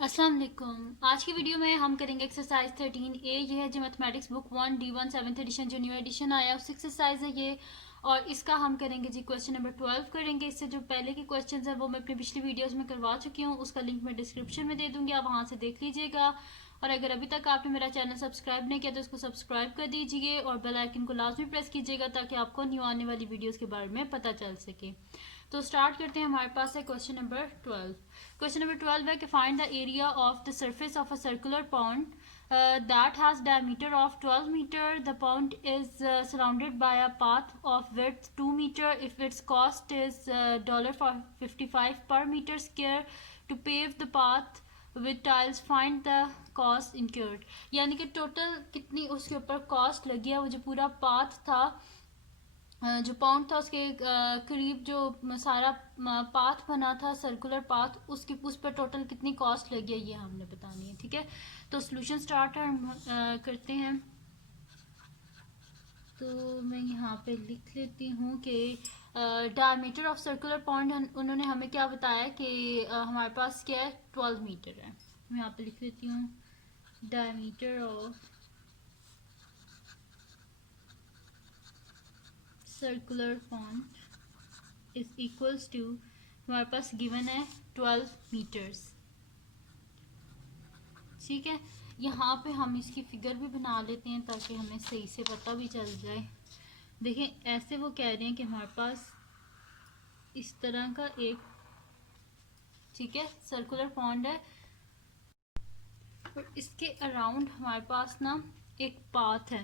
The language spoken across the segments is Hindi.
अस्सलाम वालेकुम। आज की वीडियो में हम करेंगे एक्सरसाइज 13A। ये है जो mathematics book 1D1 7th edition जो न्यू एडिशन आया उस एक्सरसाइज है ये। और इसका हम करेंगे जी क्वेश्चन नंबर 12 करेंगे। इससे जो पहले के क्वेश्चंस हैं वो मैं अपनी पिछली वीडियोस में करवा चुकी हूँ, उसका लिंक मैं डिस्क्रिप्शन में दे दूंगी, आप वहाँ से देख लीजिएगा। और अगर अभी तक आपने मेरा चैनल सब्सक्राइब नहीं किया तो उसको सब्सक्राइब कर दीजिए और बेल आइकन को लाजमी प्रेस कीजिएगा ताकि आपको न्यू आने वाली वीडियोस के बारे में पता चल सके। तो स्टार्ट करते हैं। हमारे पास है क्वेश्चन नंबर 12। क्वेश्चन नंबर 12 है कि find the area of the surface of a circular pond that has diameter of 12 meter. The pond is surrounded by a path of width 2 meter. If its cost is $55 per meter square to pave the path with tiles, find the cost incurred. यानी कि टोटल कितनी उसके ऊपर कॉस्ट लगी है। वो जो पूरा पाथ था, जो पाउंड था उसके करीब जो सारा पाथ बना था सर्कुलर पाथ, उसकी उस पर टोटल कितनी कॉस्ट लगी है ये हमने बतानी है। ठीक है, तो सोल्यूशन स्टार्ट करते हैं। तो मैं यहाँ पे लिख लेती हूँ कि डायमीटर ऑफ सर्कुलर पॉन्ड उन्होंने हमें क्या बताया कि हमारे पास क्या है 12 मीटर है। मैं यहाँ पे लिख लेती हूँ diameter of circular pond is equals to, हमारे पास गिवन है 12 मीटर्स। ठीक है, यहाँ पे हम इसकी फिगर भी बना लेते हैं ताकि हमें सही से पता भी चल जाए। देखें, ऐसे वो कह रहे हैं कि हमारे पास इस तरह का एक, ठीक है, सर्कुलर पॉन्ड है और इसके अराउंड हमारे पास ना एक पाथ है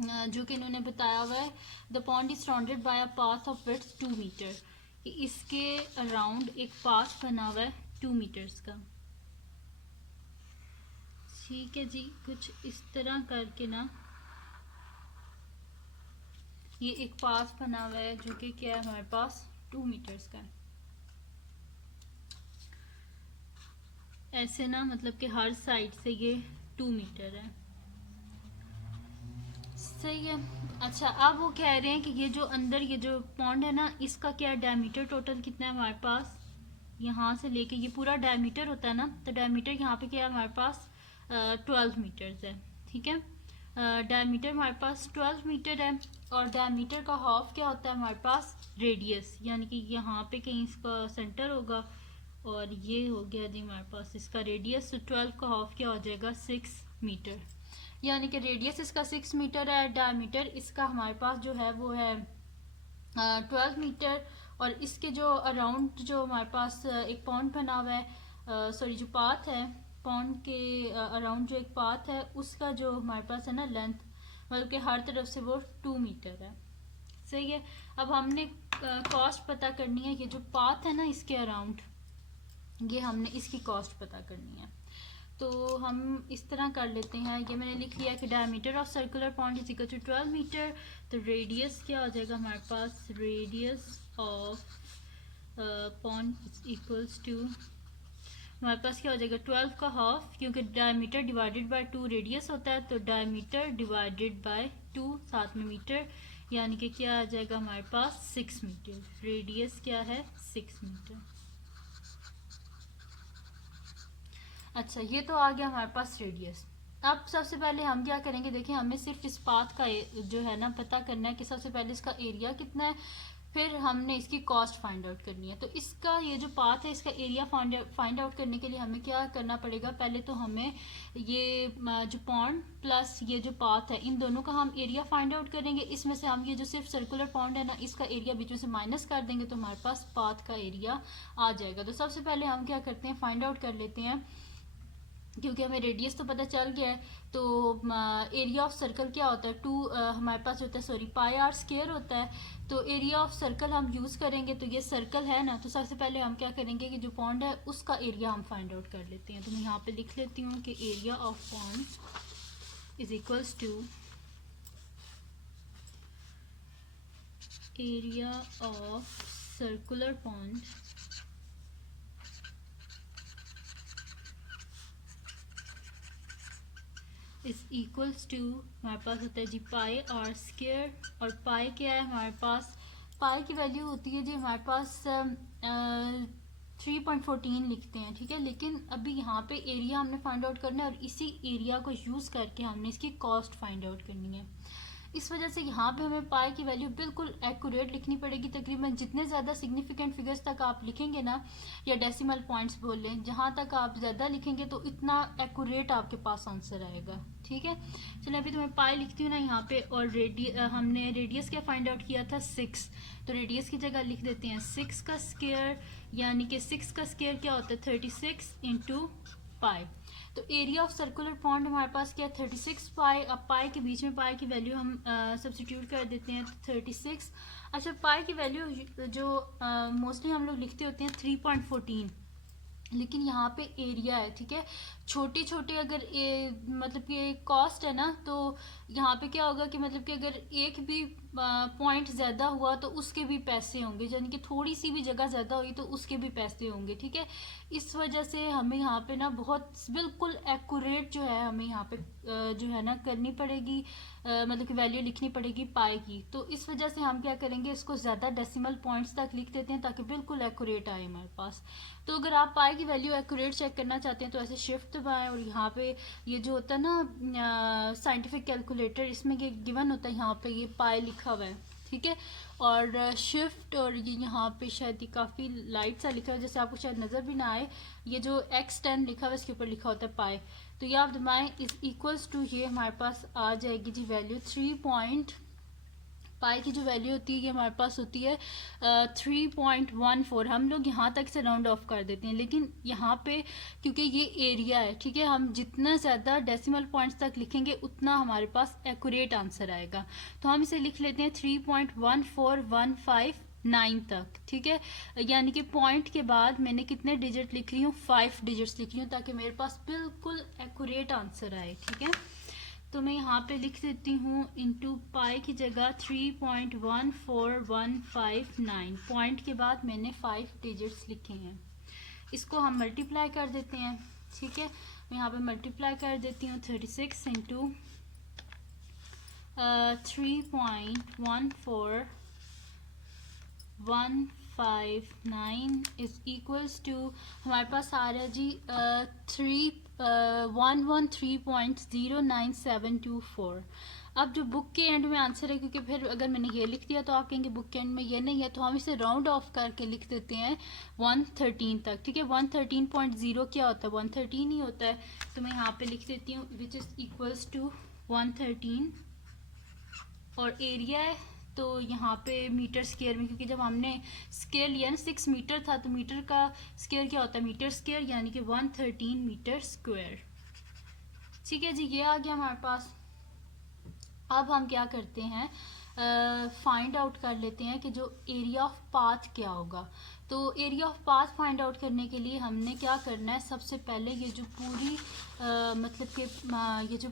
जो कि इन्होंने बताया हुआ है the pond is surrounded by a path of width 2 metre. इसके अराउंड एक पाथ बना हुआ है 2 मीटर्स का। ठीक है जी, कुछ इस तरह करके ना ये एक पाथ बना हुआ है जो कि क्या है हमारे पास 2 मीटर्स का है। ऐसे ना मतलब कि हर साइड से ये 2 मीटर है। सही है। अच्छा, अब वो कह रहे हैं कि ये जो अंदर ये जो पॉन्ड है ना, इसका क्या डायमीटर टोटल कितना है हमारे पास, यहाँ से लेके ये पूरा डायमीटर होता है ना, तो डायमीटर यहाँ पे क्या है हमारे पास 12 मीटर्स है। ठीक है, डायमीटर हमारे पास 12 मीटर है और डायमीटर का हाफ क्या होता है हमारे पास रेडियस, यानी कि यहाँ पे कहीं इसका सेंटर होगा और ये हो गया जी हमारे पास इसका रेडियस। तो 12 का हाफ क्या हो जाएगा 6 मीटर, यानी कि रेडियस इसका 6 मीटर है, डायमीटर इसका हमारे पास जो है वो है 12 मीटर। और इसके जो अराउंड जो हमारे पास एक पॉन्ड बना हुआ है, सॉरी जो पाथ है पॉन्ड के अराउंड जो एक पाथ है उसका जो हमारे पास है ना लेंथ, मतलब कि हर तरफ से वो 2 मीटर है। सही है, अब हमने कॉस्ट पता करनी है। ये जो पाथ है ना इसके अराउंड, ये हमने इसकी कॉस्ट पता करनी है। तो हम इस तरह कर लेते हैं, ये मैंने लिख लिया कि diameter of circular pond is equal to 12 metre. तो रेडियस क्या हो जाएगा हमारे पास, radius of pond is equals to, हमारे पास क्या हो जाएगा 12 का हाफ, क्योंकि डायमीटर डिवाइडेड बाय 2 रेडियस होता है, तो डायमीटर डिवाइडेड बाय 2 साथ में मीटर, यानी कि क्या आ जाएगा हमारे पास 6 मीटर। रेडियस क्या है 6 मीटर। अच्छा, ये तो आ गया हमारे पास रेडियस। अब सबसे पहले हम क्या करेंगे, देखिए हमें सिर्फ इस पाथ का जो है ना पता करना है कि सबसे पहले इसका एरिया कितना है, फिर हमने इसकी कॉस्ट फाइंड आउट करनी है। तो इसका ये जो पाथ है इसका एरिया फाइंड आउट करने के लिए हमें क्या करना पड़ेगा, पहले तो हमें ये जो पॉन्ड प्लस ये जो पाथ है इन दोनों का हम एरिया फाइंड आउट करेंगे। इसमें से हम ये जो सिर्फ सर्कुलर पॉन्ड है ना इसका एरिया बीच में से माइनस कर देंगे तो हमारे पास पाथ का एरिया आ जाएगा। तो सबसे पहले हम क्या करते हैं, फाइंड आउट कर लेते हैं, क्योंकि हमें रेडियस तो पता चल गया है। तो एरिया ऑफ सर्कल क्या होता है, हमारे पास होता है, सॉरी, पाई आर स्क्वायर होता है। तो एरिया ऑफ सर्कल हम यूज़ करेंगे, तो ये सर्कल है ना, तो सबसे पहले हम क्या करेंगे कि जो पॉन्ड है उसका एरिया हम फाइंड आउट कर लेते हैं। तो मैं यहाँ पे लिख लेती हूँ कि area of pond is equals to area of circular pond is equals to, हमारे पास होता है जी पाई आर स्क्वायर। और पाई क्या है हमारे पास, पाई की वैल्यू होती है जी हमारे पास 3.14 लिखते हैं, ठीक है। लेकिन अभी यहाँ पे एरिया हमने फाइंड आउट करना है और इसी एरिया को यूज़ करके हमने इसकी कॉस्ट फाइंड आउट करनी है। इस वजह से यहाँ पे हमें पाई की वैल्यू बिल्कुल एक्यूरेट लिखनी पड़ेगी। तकरीबन जितने ज़्यादा सिग्निफिकेंट फिगर्स तक आप लिखेंगे ना, या डेसिमल पॉइंट्स बोल लें, जहाँ तक आप ज़्यादा लिखेंगे तो इतना एक्यूरेट आपके पास आंसर आएगा, ठीक है। चलिए अभी तो मैं पाई लिखती हूँ ना यहाँ पे। और हमने रेडियस क्या फाइंड आउट किया था, 6। तो रेडियस की जगह लिख देते हैं 6 का स्क्वायर, यानी कि 6 का स्क्वायर क्या होता है 36 इंटू पाई। तो एरिया ऑफ सर्कुलर पॉन्ड हमारे पास क्या है 36 पाई। अब पाई के बीच में पाई की वैल्यू हम सब्स्टिट्यूट कर देते हैं 36। अच्छा, पाई की वैल्यू जो मोस्टली हम लोग लिखते होते हैं 3.14, लेकिन यहाँ पे एरिया है, ठीक है। छोटे छोटे अगर मतलब कि कॉस्ट है ना, तो यहाँ पे क्या होगा कि मतलब कि अगर एक भी पॉइंट ज़्यादा हुआ तो उसके भी पैसे होंगे, यानी कि थोड़ी सी भी जगह ज़्यादा हुई तो उसके भी पैसे होंगे, ठीक है। इस वजह से हमें यहाँ पे ना बहुत बिल्कुल एक्यूरेट जो है हमें यहाँ पे जो है ना करनी पड़ेगी, मतलब कि वैल्यू लिखनी पड़ेगी पाई की। तो इस वजह से हम क्या करेंगे, इसको ज़्यादा डेसिमल पॉइंट्स तक लिख देते हैं ताकि बिल्कुल एक्यूरेट आए हमारे पास। तो अगर आप पाई की वैल्यू एक्यूरेट चेक करना चाहते हैं तो ऐसे शिफ्ट दबाएं और यहाँ पे ये जो होता है ना साइंटिफिक कैलकुलेटर, इसमें ये गिवन होता है, यहाँ पे ये पाई लिखा हुआ है, ठीक है। और शिफ्ट और ये यहाँ पे शायद ये काफ़ी लाइट सा लिखा है, जैसे आपको शायद नज़र भी ना आए, ये जो x10 लिखा हुआ है इसके ऊपर लिखा होता है पाई। तो ये आप दबाएं, इज इक्वल्स टू, ये हमारे पास आ जाएगी जी वैल्यू 3 पाई की जो वैल्यू होती है ये हमारे पास होती है 3.14। हम लोग यहाँ तक से राउंड ऑफ कर देते हैं, लेकिन यहाँ पे क्योंकि ये एरिया है, ठीक है, हम जितना ज़्यादा डेसिमल पॉइंट्स तक लिखेंगे उतना हमारे पास एक्यूरेट आंसर आएगा। तो हम इसे लिख लेते हैं 3.1415 तक, ठीक है। यानी कि पॉइंट के बाद मैंने कितने डिजिट लिख रही हूँ, 5 डिजिट्स लिख रही हूँ, ताकि मेरे पास बिल्कुल एक्यूरेट आंसर आए, ठीक है। तो मैं यहाँ पे लिख देती हूँ इंटू पाई की जगह 3.14159। पॉइंट के बाद मैंने 5 डिजिट्स लिखे हैं, इसको हम मल्टीप्लाई कर देते हैं, ठीक है। मैं यहाँ पे मल्टीप्लाई कर देती हूँ 36 इंटू 3.14159 इज इक्वल्स टू, हमारे पास आ रहा है जी 113.09724। अब जो बुक के एंड में आंसर है, क्योंकि फिर अगर मैंने ये लिख दिया तो आप कहेंगे बुक के एंड में ये नहीं है, तो हम इसे राउंड ऑफ करके लिख देते हैं 113 तक, ठीक है। 113.0 क्या होता है, 113 ही होता है। तो मैं यहाँ पे लिख देती हूँ विच इज इक्वल्स टू 113। और एरिया है तो यहाँ पे मीटर स्क्वायर में, क्योंकि जब हमने स्क्वायर लिया ना 6 मीटर था, तो मीटर का स्क्वायर क्या होता है, मीटर स्क्वायर, यानी कि 113 मीटर स्क्वायर, ठीक है जी। ये आ गया हमारे पास। अब हम क्या करते हैं, फाइंड आउट कर लेते हैं कि जो एरिया ऑफ पाथ क्या होगा। तो area of path find out करने के लिए हमने क्या करना है, सबसे पहले ये जो पूरी मतलब कि ये जो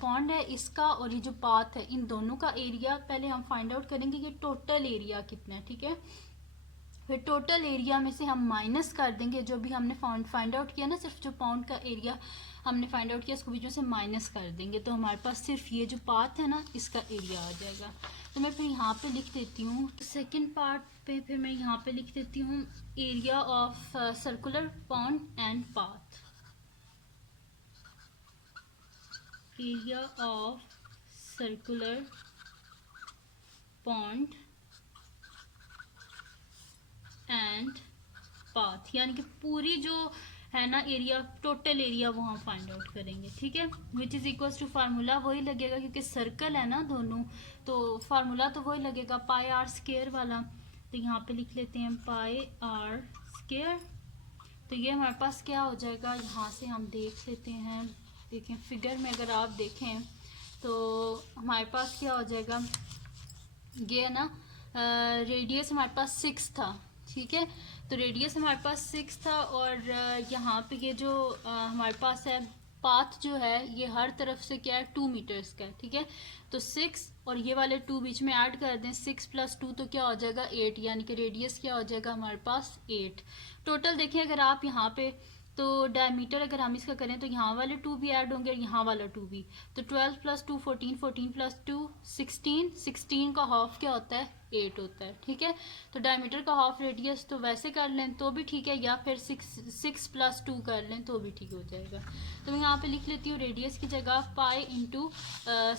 पॉन्ड है इसका और ये जो पाथ है, इन दोनों का एरिया पहले हम फाइंड आउट करेंगे कि टोटल एरिया कितना है, ठीक है। फिर टोटल एरिया में से हम माइनस कर देंगे जो भी हमने फाइंड आउट किया ना, सिर्फ जो पॉन्ड का एरिया हमने फाइंड आउट किया उसको बीच में से माइनस कर देंगे, तो हमारे पास सिर्फ ये जो पाथ है ना इसका एरिया आ जाएगा। तो मैं फिर यहाँ पे लिख देती हूँ सेकंड पार्ट पे, फिर मैं यहाँ पे लिख देती हूँ area of circular pond and path. Area of circular pond and path, यानी कि पूरी जो है ना एरिया, टोटल एरिया वो हम फाइंड आउट करेंगे, ठीक है। Which is equals to, formula वही लगेगा क्योंकि सर्कल है ना दोनों, तो फार्मूला तो वही लगेगा पाई आर स्क्वायर वाला। तो यहाँ पे लिख लेते हैं पाई आर स्क्वायर। तो ये हमारे पास क्या हो जाएगा, यहाँ से हम देख लेते हैं, देखें फिगर में अगर आप देखें तो हमारे पास क्या हो जाएगा, ये है ना रेडियस हमारे पास 6 था, ठीक है। तो रेडियस हमारे पास 6 था और यहाँ पे ये जो हमारे पास है पाथ जो है ये हर तरफ से क्या है 2 मीटर्स का है, ठीक है। तो 6 और ये वाले 2 बीच में ऐड कर दें, 6 + 2 तो क्या हो जाएगा 8, यानी कि रेडियस क्या हो जाएगा हमारे पास 8। टोटल देखिए अगर आप यहाँ पे तो डायमीटर अगर हम इसका करें तो यहाँ वाले 2 भी ऐड होंगे और यहाँ वाला 2 भी। तो 12 प्लस 2 14, 14 प्लस 2 16, 16 का हाफ क्या होता है 8 होता है। ठीक है, तो डायमीटर का हाफ रेडियस तो वैसे कर लें तो भी ठीक है, या फिर 6 प्लस 2 कर लें तो भी ठीक हो जाएगा। तो मैं यहाँ पे लिख लेती हूँ रेडियस की जगह पाई इंटू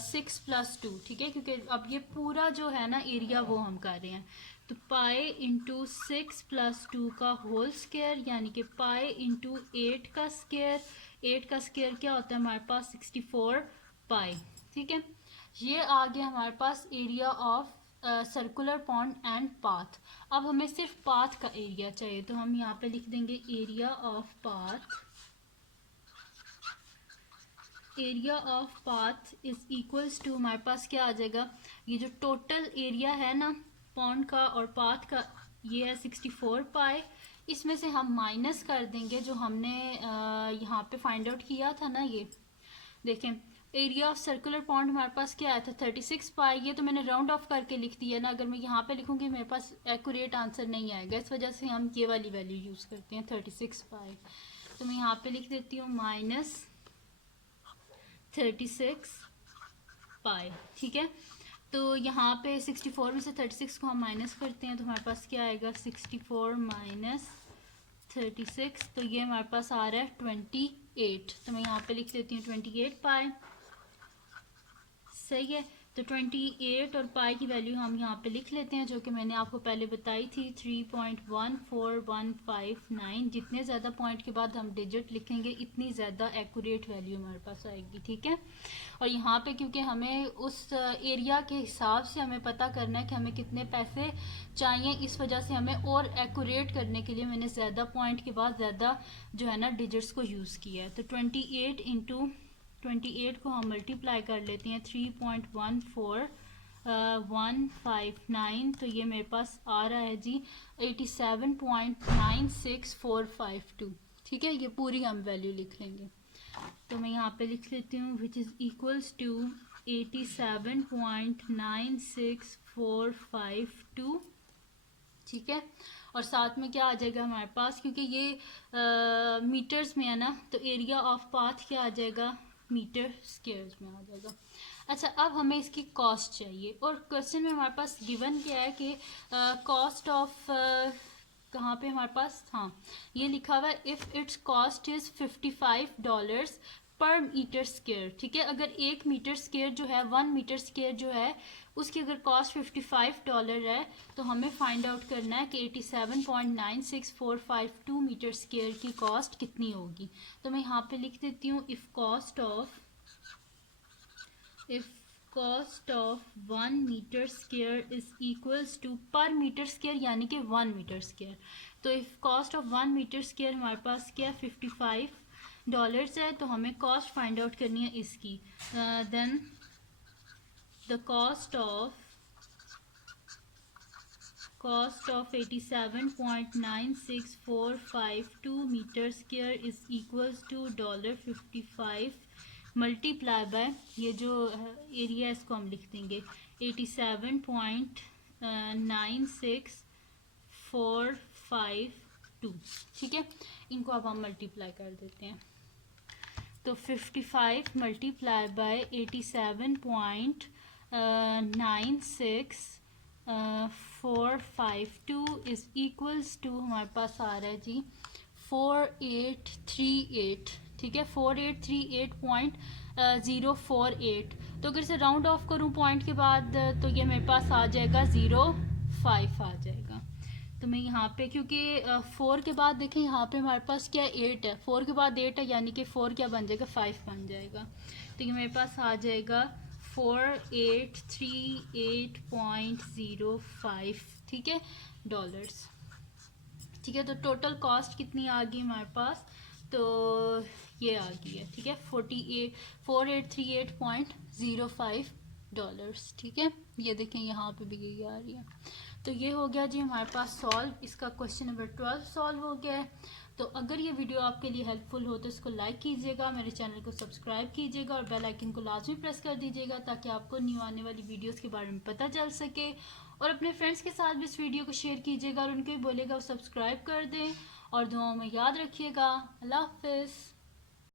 6 प्लस 2। ठीक है, क्योंकि अब ये पूरा जो है ना एरिया वो हम कर रहे हैं। तो पाई इंटू 6 प्लस 2 का होल स्क्वायर, यानी कि पाई इंटू 8 का स्क्वायर। 8 का स्क्वायर क्या होता है हमारे पास 64 पाई। ठीक है, ये आ गया हमारे पास area of circular pond and path. अब हमें सिर्फ पाथ का एरिया चाहिए, तो हम यहाँ पे लिख देंगे area of path. Area of path is equals to, हमारे पास क्या आ जाएगा, ये जो टोटल एरिया है ना पॉन्ड का और पाथ का, ये है 64 पाई। इसमें से हम माइनस कर देंगे जो हमने यहाँ पे फाइंड आउट किया था ना, ये देखें एरिया ऑफ सर्कुलर पॉन्ड हमारे पास क्या आया था 36 पाई। ये तो मैंने राउंड ऑफ करके लिख दिया ना, अगर मैं यहाँ पे लिखूंगी मेरे पास एक्यूरेट आंसर नहीं आएगा, इस वजह से हम ये वाली वैल्यू यूज़ करते हैं 36 पाई। तो मैं यहाँ पे लिख देती हूँ माइनस 36 पाई। ठीक है, तो यहाँ पे 64 में से 36 को हम माइनस करते हैं तो हमारे पास क्या आएगा 64 माइनस 36, तो ये हमारे पास आ रहा है 28। तो मैं यहाँ पे लिख लेती हूँ 28 पाई। सही है, तो 28 और पाई की वैल्यू हम यहाँ पे लिख लेते हैं, जो कि मैंने आपको पहले बताई थी 3.14159। जितने ज़्यादा पॉइंट के बाद हम डिजिट लिखेंगे इतनी ज़्यादा एक्यूरेट वैल्यू हमारे पास आएगी। ठीक है, और यहाँ पे क्योंकि हमें उस एरिया के हिसाब से हमें पता करना है कि हमें कितने पैसे चाहिए, इस वजह से हमें और एक्यूरेट करने के लिए मैंने ज़्यादा पॉइंट के बाद ज़्यादा जो है ना डिजिट्स को यूज़ किया है। तो 28 इंटू 28 को हम मल्टीप्लाई कर लेते हैं 3.14159, तो ये मेरे पास आ रहा है जी 87.96452। ठीक है, ये पूरी हम वैल्यू लिख लेंगे। तो मैं यहाँ पे लिख लेती हूँ विच इज़ इक्वल्स टू 87.96452। ठीक है, और साथ में क्या आ जाएगा हमारे पास, क्योंकि ये मीटर्स में है ना, तो एरिया ऑफ पाथ क्या आ जाएगा मीटर स्क्वायर्स में आ जाएगा। अच्छा, अब हमें इसकी कॉस्ट चाहिए, और क्वेश्चन में हमारे पास गिवन क्या है कि कॉस्ट ऑफ कहाँ पे हमारे पास, हाँ ये लिखा हुआ है इफ़ इट्स कॉस्ट इज़ $55 पर मीटर स्क्वायर। ठीक है, अगर 1 मीटर स्क्वायर जो है 1 मीटर स्क्वायर जो है उसकी अगर कॉस्ट $55 है, तो हमें फाइंड आउट करना है कि 87.96452 मीटर स्क्वायर की कॉस्ट कितनी होगी। तो मैं यहाँ पे लिख देती हूँ if cost of 1 metre square is equals to, पर मीटर स्क्वायर यानी कि 1 मीटर स्क्वायर, तो if cost of 1 metre square हमारे पास क्या $55 है, तो हमें कॉस्ट फाइंड आउट करनी है इसकी। Then the cost of 87.96452 metre square is equals to $55 multiply by ये जो एरिया इसको हम लिख देंगे 87.96452। ठीक है, इनको अब हम मल्टीप्लाई कर देते हैं, तो 55 multiply by 87.96452 is equals to हमारे पास आ रहा है जी 4838। ठीक है, 4838.048। तो अगर इसे राउंड ऑफ करूं पॉइंट के बाद तो ये मेरे पास आ जाएगा 05 आ जाएगा। तो मैं यहाँ पे क्योंकि 4 के बाद देखें यहाँ पे हमारे पास क्या 8 है, 4 के बाद 8 है, यानी कि 4 क्या बन जाएगा 5 बन जाएगा। तो ये मेरे पास आ जाएगा 4838.05। ठीक है, डॉलर्स। ठीक है, तो टोटल कॉस्ट कितनी आ गई हमारे पास, तो ये आ गई है। ठीक है, 4838.05 ठीक है, ये देखें यहाँ पे भी यही आ रही है। तो ये हो गया जी हमारे पास सॉल्व, इसका क्वेश्चन नंबर 12 सॉल्व हो गया है। तो अगर ये वीडियो आपके लिए हेल्पफुल हो तो इसको लाइक कीजिएगा, मेरे चैनल को सब्सक्राइब कीजिएगा और बेल आइकन को लाजमी प्रेस कर दीजिएगा ताकि आपको न्यू आने वाली वीडियोस के बारे में पता चल सके। और अपने फ्रेंड्स के साथ भी इस वीडियो को शेयर कीजिएगा और उनको भी बोलेगा वो सब्सक्राइब कर दें और दुआओं में याद रखिएगा। अल्लाह हाफिज़।